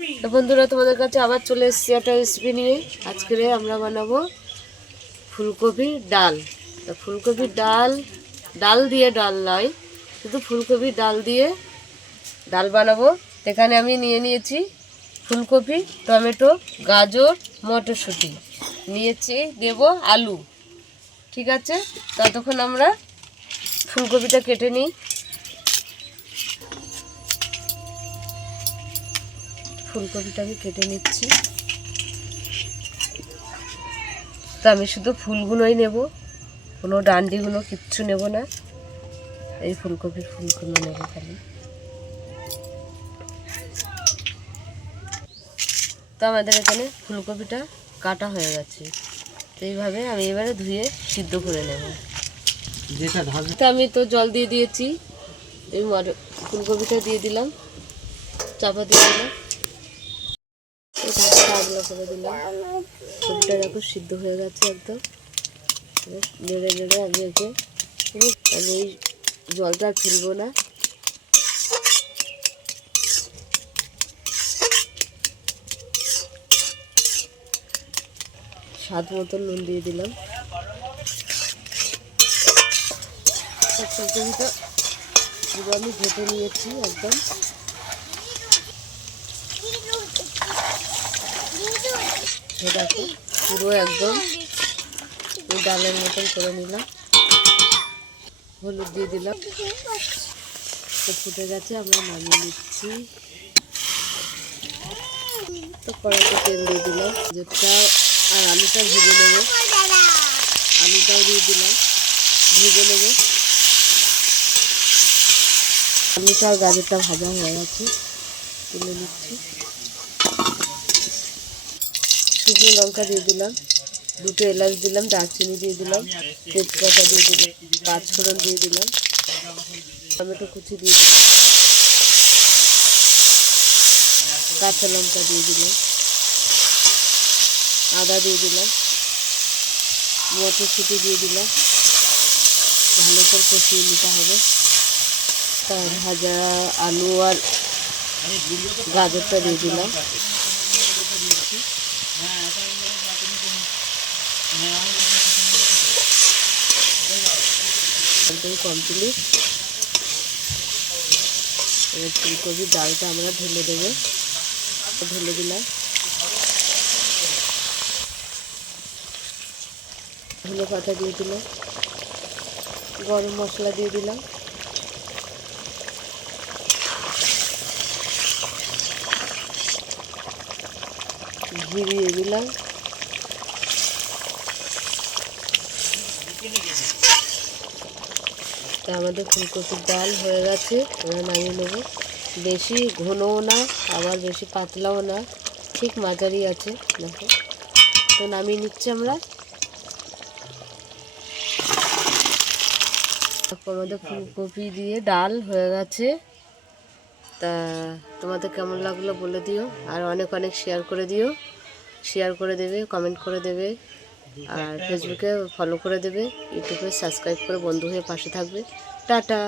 তো বন্ধুরা, তোমাদের কাছে আবার চলে এসেছি একটা রেসিপি নিয়ে। আজকে আমরা বানাবো ফুলকপির ডাল। তো ফুলকপির ডাল, ডাল দিয়ে ডাল নয়, শুধু ফুলকপির ডাল দিয়ে ডাল বানাবো। এখানে আমি নিয়ে নিয়েছি ফুলকপি, টমেটো, গাজর, মটরশুঁটি নিয়েছি, দেব আলু। ঠিক আছে, ততক্ষণ আমরা ফুলকপিটা কেটে নিই। ফুলকপিটা আমি কেটে নিচ্ছি। তো আমি শুধু ফুলগুলোই নেব, কোনো ডান্ডিগুলো কিচ্ছু নেব না, এই ফুলকপির ফুলগুলো নেব খালি। তো আমাদের এখানে ফুলকপিটা কাটা হয়ে গেছে, তো এইভাবে আমি এবারে ধুয়ে সিদ্ধ করে নেব। তো আমি তো জল দিয়ে দিয়েছি, এই ফুলকপিটা দিয়ে দিলাম, চাপা দিয়ে দিলাম, আগলা করে দিলাম। কপিটা দেখো সিদ্ধ হয়ে গেছে একদম। নেড়ে নেড়ে আমি একে, আমি এই জলটা ফেলবো না। স্বাদ মতন নুন দিয়ে দিলাম। ফুলকপিটা পুরো আমি ঘেটে নিয়েছি একদম। দেখো পুরো একদম ডালের মতন করে নিলাম। হলুদ দিয়ে দিলাম, তো ফুটে গেছে, আমরা নামিয়ে নিচ্ছি। তো কড়াইতে তেল দিয়ে দিলাম, যেটা আর আলুটা ভেজে নেব। আলুটাও দিয়ে দিলাম, ভেজে নেব। আলুটা আর গাজরটা ভাজা হয়ে গেছে, তুলে নিচ্ছি। শুকনো লঙ্কা দিয়ে দিলাম, দুটো এলাচ দিলাম, দারচিনি দিয়ে দিলাম, তেজপাতা দিয়ে দিলাম, পাঁচফোড়ন দিয়ে দিলাম, টমেটো কুচি দিয়ে দিলাম, কাঁচা লঙ্কা দিয়ে দিলাম, আদা দিয়ে দিলাম, মটরশুঁটি দিয়ে দিলাম। ভালো করে কষিয়ে নিতে হবে। তার ভাজা আলু আর গাজরটা দিয়ে দিলাম। একদম কমপ্লিট। এবার ফুলকপির ডালটা আমরা ঢেলে দেবো, ঢেলে দিলাম। ধনে পাতা দিয়ে দিলাম, গরম মশলা দিয়ে দিলাম, ঘি দিয়ে দিলাম। তা আমাদের ফুলকপির ডাল হয়ে গেছে, আমরা নামিয়ে নেব। বেশি ঘনও না, আবার বেশি পাতলাও না, ঠিক মাঝারি আছে। দেখো, তো নামিয়ে নিচ্ছি আমরা। আমাদের ফুলকপি দিয়ে ডাল হয়ে গেছে। তা তোমাদের কেমন লাগলো বলে দিও, আর অনেক অনেক শেয়ার করে দিও। শেয়ার করে দেবে, কমেন্ট করে দেবে, আর ফেসবুকে ফলো করে দেবে, ইউটিউবে সাবস্ক্রাইব করে বন্ধু হয়ে পাশে থাকবে। টাটা।